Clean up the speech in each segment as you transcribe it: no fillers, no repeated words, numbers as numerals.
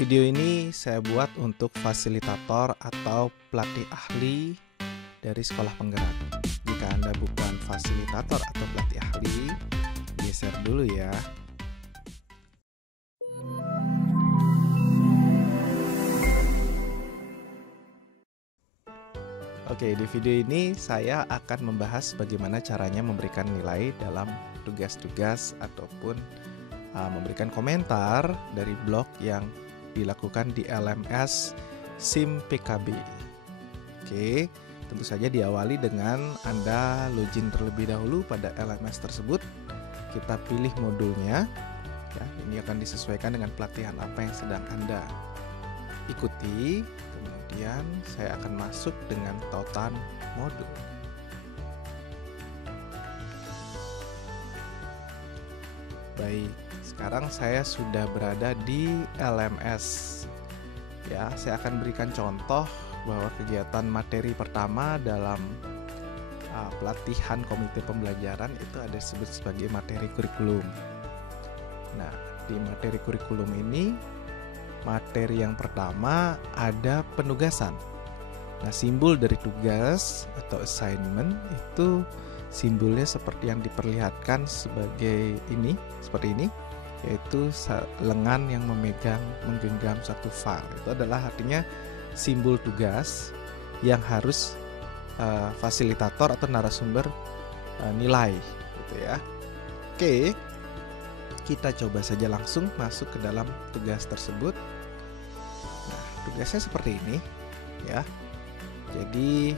Video ini saya buat untuk fasilitator atau pelatih ahli dari sekolah penggerak. Jika Anda bukan fasilitator atau pelatih ahli, geser dulu ya. Oke, di video ini saya akan membahas bagaimana caranya memberikan nilai dalam tugas-tugas ataupun memberikan komentar dari blog yang dilakukan di LMS SIM PKB. Oke, tentu saja diawali dengan Anda login terlebih dahulu pada LMS tersebut. Kita pilih modulnya. Ya, ini akan disesuaikan dengan pelatihan apa yang sedang Anda ikuti. Kemudian saya akan masuk dengan tautan modul. Baik, sekarang saya sudah berada di LMS. Ya, saya akan berikan contoh bahwa kegiatan materi pertama dalam pelatihan komite pembelajaran itu ada disebut sebagai materi kurikulum. Nah, di materi kurikulum ini, materi yang pertama ada penugasan. Nah, simbol dari tugas atau assignment itu simbolnya seperti yang diperlihatkan sebagai ini, seperti ini, yaitu lengan yang menggenggam satu file. Itu adalah artinya simbol tugas yang harus fasilitator atau narasumber nilai, gitu ya. Oke, kita coba saja langsung masuk ke dalam tugas tersebut. Nah, tugasnya seperti ini, ya. Jadi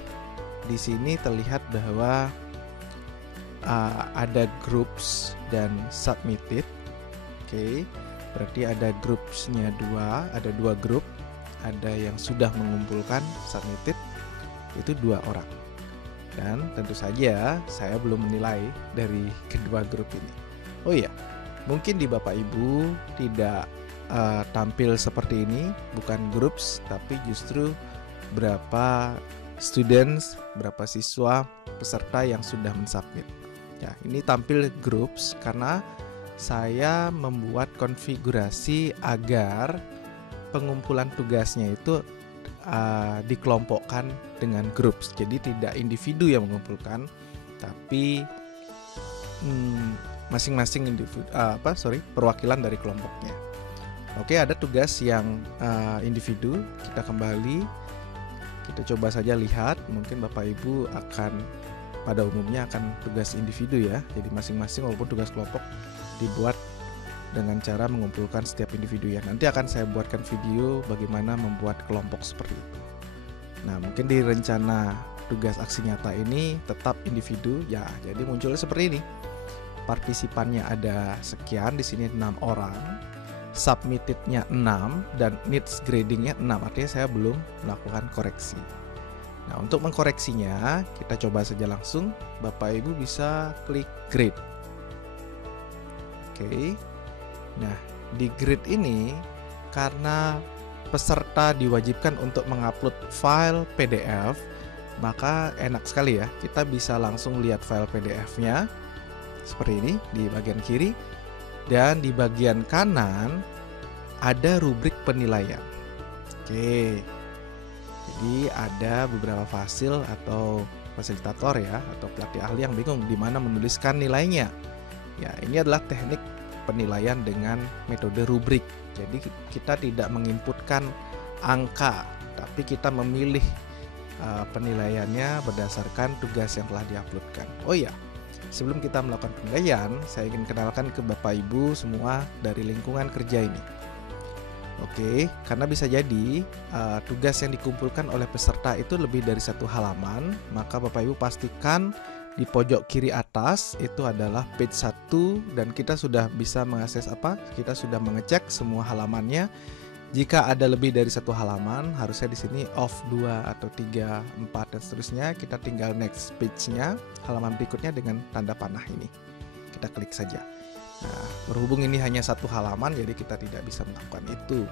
di sini terlihat bahwa ada groups dan submitted. Oke, berarti ada groupsnya ada dua grup. Ada yang sudah mengumpulkan submitted, itu 2 orang. Dan tentu saja saya belum menilai dari kedua grup ini. Oh iya, mungkin di Bapak Ibu tidak tampil seperti ini, bukan groups, tapi justru berapa students, berapa siswa peserta yang sudah mensubmit. Ya, ini tampil groups karena saya membuat konfigurasi agar pengumpulan tugasnya itu dikelompokkan dengan groups. Jadi tidak individu yang mengumpulkan, tapi masing-masing perwakilan dari kelompoknya. Oke, ada tugas yang individu. Kita kembali, kita coba saja lihat. Mungkin Bapak Ibu pada umumnya akan tugas individu ya. Jadi masing-masing walaupun tugas kelompok dibuat dengan cara mengumpulkan setiap individu ya. Nanti akan saya buatkan video bagaimana membuat kelompok seperti itu. Nah, mungkin di rencana tugas aksi nyata ini tetap individu ya. Jadi munculnya seperti ini. Partisipannya ada sekian, di sini 6 orang. Submittednya 6 dan needs gradingnya 6. Artinya saya belum melakukan koreksi. Nah, untuk mengkoreksinya kita coba saja langsung. Bapak Ibu bisa klik grade. Oke. Nah, di grid ini karena peserta diwajibkan untuk mengupload file PDF, maka enak sekali ya, kita bisa langsung lihat file PDF-nya seperti ini di bagian kiri, dan di bagian kanan ada rubrik penilaian. Oke, jadi ada beberapa fasil atau fasilitator ya, atau pelatih ahli yang bingung di mana menuliskan nilainya. Ya, ini adalah teknik penilaian dengan metode rubrik. Jadi kita tidak menginputkan angka, tapi kita memilih penilaiannya berdasarkan tugas yang telah diuploadkan. Oh ya, sebelum kita melakukan penilaian, saya ingin kenalkan ke Bapak Ibu semua dari lingkungan kerja ini. Oke, karena bisa jadi tugas yang dikumpulkan oleh peserta itu lebih dari 1 halaman, maka Bapak Ibu pastikan di pojok kiri atas itu adalah page 1 dan kita sudah bisa mengakses kita sudah mengecek semua halamannya. Jika ada lebih dari 1 halaman, harusnya di sini off 2 atau 3, 4 dan seterusnya. Kita tinggal next page-nya, halaman berikutnya dengan tanda panah ini. Kita klik saja. Nah, berhubung ini hanya 1 halaman, jadi kita tidak bisa melakukan itu.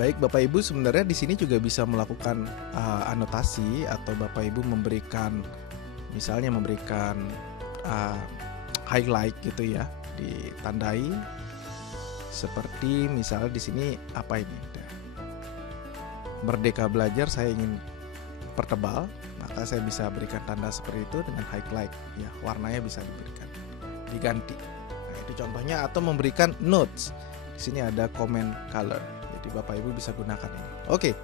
Baik, Bapak Ibu sebenarnya di sini juga bisa melakukan anotasi atau Bapak Ibu memberikan highlight gitu ya, ditandai Seperti misalnya di sini apa ini? Merdeka Belajar saya ingin pertebal, maka saya bisa berikan tanda seperti itu dengan highlight. Ya, warnanya bisa diberikan, diganti. Nah, itu contohnya, atau memberikan notes. Di sini ada comment color. Jadi Bapak Ibu bisa gunakan ini. Oke.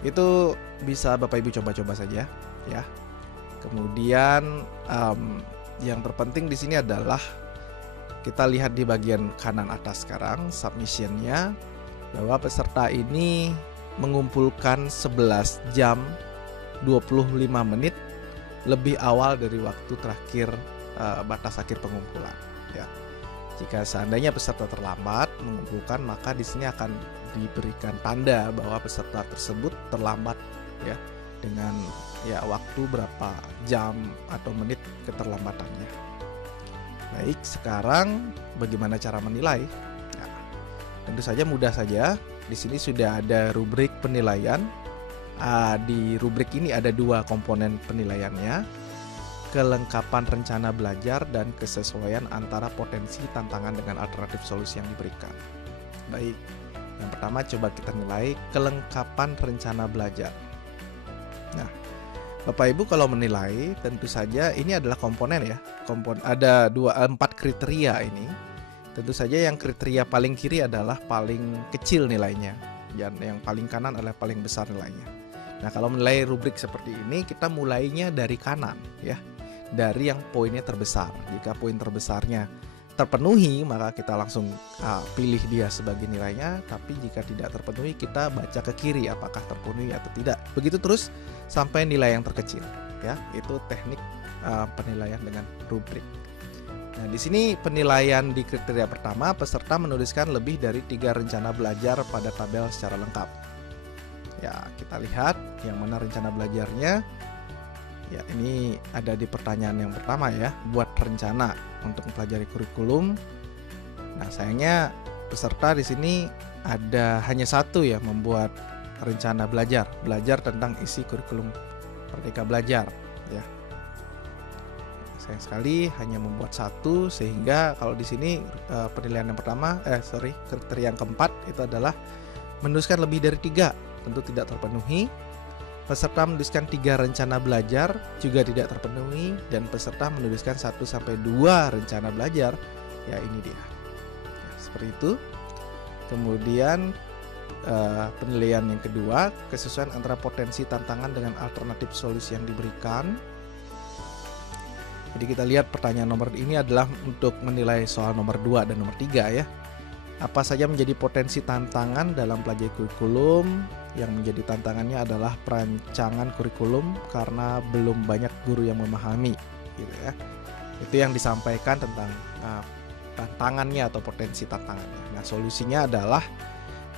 Itu bisa Bapak Ibu coba-coba saja, ya. Kemudian yang terpenting di sini adalah kita lihat di bagian kanan atas sekarang submission-nya, bahwa peserta ini mengumpulkan 11 jam 25 menit lebih awal dari waktu terakhir batas akhir pengumpulan, ya. Jika seandainya peserta terlambat mengumpulkan, maka di sini akan diberikan tanda bahwa peserta tersebut terlambat, ya, dengan ya waktu berapa jam atau menit keterlambatannya. Baik, sekarang bagaimana cara menilai? Nah, tentu saja mudah saja. Di sini sudah ada rubrik penilaian. Di rubrik ini ada 2 komponen penilaiannya: kelengkapan rencana belajar dan kesesuaian antara potensi tantangan dengan alternatif solusi yang diberikan. Baik, yang pertama coba kita nilai kelengkapan rencana belajar. Nah, Bapak Ibu kalau menilai, tentu saja ini adalah komponen, ya. Ada 4 kriteria ini. Tentu saja yang kriteria paling kiri adalah paling kecil nilainya, dan yang paling kanan adalah paling besar nilainya. Nah, kalau menilai rubrik seperti ini, kita mulainya dari kanan, ya, dari yang poinnya terbesar. Jika poin terbesarnya terpenuhi, maka kita langsung pilih dia sebagai nilainya. Tapi jika tidak terpenuhi, kita baca ke kiri apakah terpenuhi atau tidak. Begitu terus sampai nilai yang terkecil, ya. Itu teknik penilaian dengan rubrik. Nah, di sini penilaian di kriteria pertama, peserta menuliskan lebih dari 3 rencana belajar pada tabel secara lengkap. Ya, kita lihat yang mana rencana belajarnya. Ya, ini ada di pertanyaan yang pertama, ya. Buat rencana untuk mempelajari kurikulum. Nah, sayangnya peserta di sini ada hanya 1, ya, membuat rencana belajar tentang isi kurikulum Merdeka Belajar, ya. Sayang sekali hanya membuat 1, sehingga kalau di sini penilaian yang pertama, kriteria yang keempat itu adalah menuliskan lebih dari 3, tentu tidak terpenuhi. Peserta menuliskan 3 rencana belajar juga tidak terpenuhi, dan peserta menuliskan 1-2 rencana belajar, ya ini dia. Ya, seperti itu. Kemudian penilaian yang kedua, kesesuaian antara potensi tantangan dengan alternatif solusi yang diberikan. Jadi kita lihat pertanyaan nomor ini adalah untuk menilai soal nomor 2 dan nomor 3, ya. Apa saja menjadi potensi tantangan dalam pelajari kurikulum? Yang menjadi tantangannya adalah perancangan kurikulum karena belum banyak guru yang memahami, gitu, ya. Itu yang disampaikan tentang tantangannya atau potensi tantangannya. Nah, solusinya adalah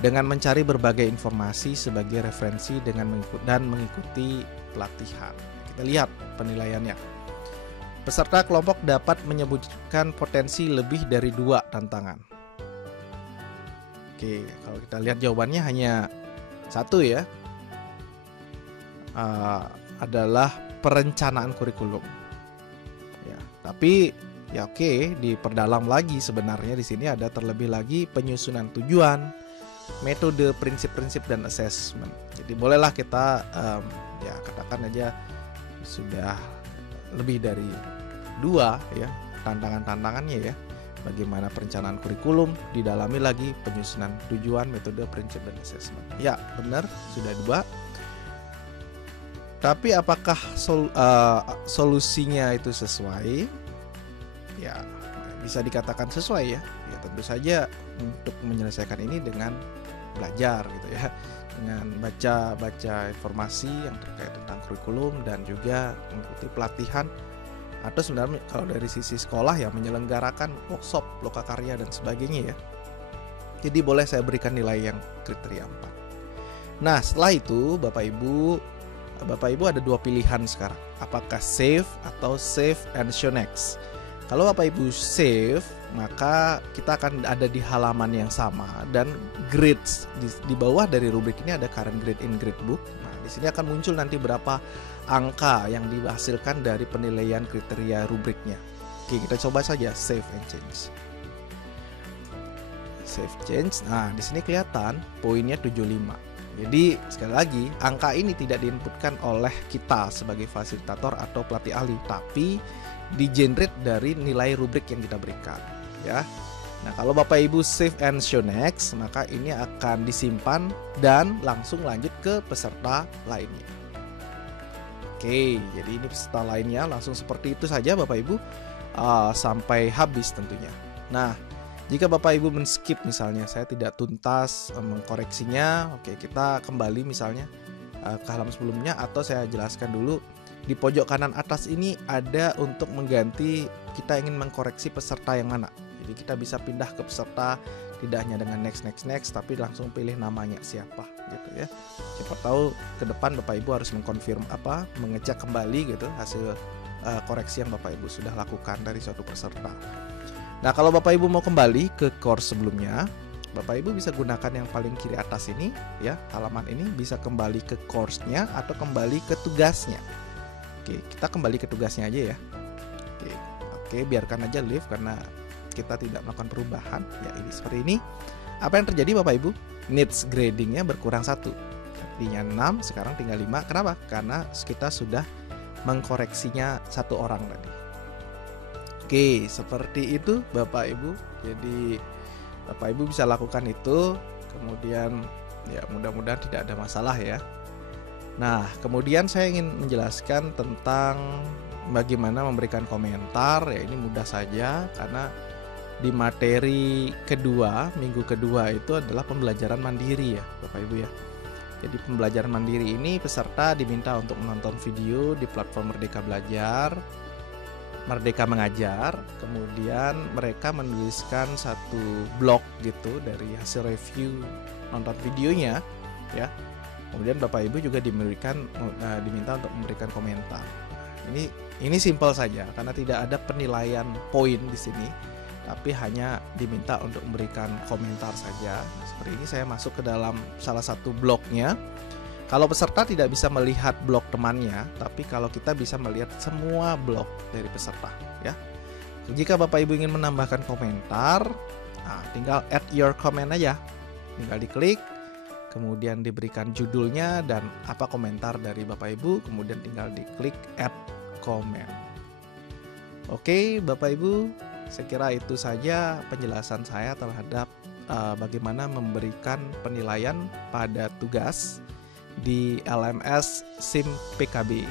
dengan mencari berbagai informasi sebagai referensi dan mengikuti pelatihan. Kita lihat penilaiannya. Peserta kelompok dapat menyebutkan potensi lebih dari 2 tantangan. Oke, kalau kita lihat jawabannya hanya 1, ya. Adalah perencanaan kurikulum. Ya, tapi ya oke, diperdalam lagi sebenarnya di sini ada terlebih lagi penyusunan tujuan, metode, prinsip-prinsip dan assessment. Jadi bolehlah kita ya katakan aja sudah lebih dari 2, ya, tantangannya, ya. Bagaimana perencanaan kurikulum, didalami lagi penyusunan tujuan, metode, prinsip dan assessment. Ya, benar, sudah 2. Tapi apakah solusinya itu sesuai? Ya, bisa dikatakan sesuai, ya. Ya, tentu saja untuk menyelesaikan ini dengan belajar, gitu, ya. Dengan baca informasi yang terkait tentang kurikulum dan juga mengikuti pelatihan, atau sebenarnya kalau dari sisi sekolah, ya, menyelenggarakan workshop, lokakarya dan sebagainya, ya. Jadi boleh saya berikan nilai yang kriteria 4. Nah, setelah itu Bapak Ibu ada 2 pilihan sekarang. Apakah save atau save and show next? Kalau Bapak Ibu save, maka kita akan ada di halaman yang sama, dan grades di bawah dari rubrik ini ada current grade in gradebook. Nah, di sini akan muncul nanti berapa angka yang dihasilkan dari penilaian kriteria rubriknya. Oke, kita coba saja save and change. save change. Nah, di sini kelihatan poinnya 75. Jadi sekali lagi, angka ini tidak diinputkan oleh kita sebagai fasilitator atau pelatih ahli, tapi di-generate dari nilai rubrik yang kita berikan, ya. Nah, kalau Bapak Ibu save and show next, maka ini akan disimpan dan langsung lanjut ke peserta lainnya. Oke, jadi ini peserta lainnya langsung seperti itu saja Bapak Ibu sampai habis tentunya. Nah, jika Bapak Ibu men-skip misalnya, saya tidak tuntas mengkoreksinya, oke, kita kembali misalnya ke halaman sebelumnya, atau saya jelaskan dulu di pojok kanan atas ini ada untuk mengganti kita ingin mengkoreksi peserta yang mana. Jadi kita bisa pindah ke peserta tidak hanya dengan next, tapi langsung pilih namanya siapa gitu ya. Siapa tahu ke depan Bapak Ibu harus mengecek kembali gitu hasil koreksi yang Bapak Ibu sudah lakukan dari suatu peserta. Nah, kalau Bapak Ibu mau kembali ke course sebelumnya, Bapak Ibu bisa gunakan yang paling kiri atas ini ya, halaman ini, bisa kembali ke course-nya atau kembali ke tugasnya. Oke, kita kembali ke tugasnya aja ya. Oke, biarkan aja leave karena kita tidak melakukan perubahan. Ya, ini seperti ini. Apa yang terjadi Bapak Ibu? Needs grading-nya berkurang 1. Tadinya 6, sekarang tinggal 5. Kenapa? Karena kita sudah mengkoreksinya 1 orang tadi. Oke, seperti itu Bapak Ibu. Jadi Bapak Ibu bisa lakukan itu. Kemudian ya mudah-mudahan tidak ada masalah ya. Nah, kemudian saya ingin menjelaskan tentang bagaimana memberikan komentar. Ya, ini mudah saja karena di materi kedua, minggu kedua itu adalah pembelajaran mandiri ya Bapak Ibu ya. Jadi pembelajaran mandiri ini peserta diminta untuk menonton video di platform Merdeka Belajar, Merdeka Mengajar, kemudian mereka menuliskan satu blog gitu dari hasil review nonton videonya ya. Kemudian Bapak Ibu juga diminta untuk memberikan komentar. Ini simpel saja karena tidak ada penilaian poin di sini, tapi hanya diminta untuk memberikan komentar saja. Seperti ini saya masuk ke dalam salah satu blognya. Kalau peserta tidak bisa melihat blog temannya, tapi kalau kita bisa melihat semua blog dari peserta ya. Jika Bapak Ibu ingin menambahkan komentar, tinggal add your comment aja. Tinggal diklik, kemudian diberikan judulnya dan apa komentar dari Bapak Ibu, kemudian tinggal diklik add comment. Oke, Bapak Ibu, saya kira itu saja penjelasan saya terhadap bagaimana memberikan penilaian pada tugas di LMS SIM PKB.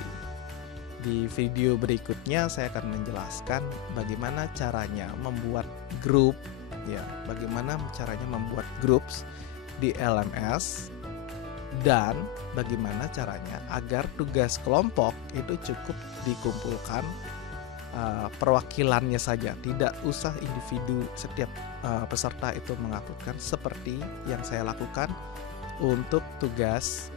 Di video berikutnya saya akan menjelaskan bagaimana caranya membuat grup ya, bagaimana caranya membuat groups di LMS dan bagaimana caranya agar tugas kelompok itu cukup dikumpulkan perwakilannya saja, tidak usah individu setiap peserta itu menguploadkan seperti yang saya lakukan untuk tugas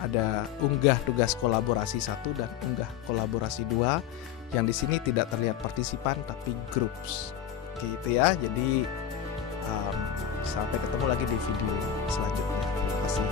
ada unggah tugas kolaborasi 1 dan unggah kolaborasi 2 yang di sini tidak terlihat partisipan tapi groups gitu ya. Jadi sampai ketemu lagi di video selanjutnya. Terima kasih.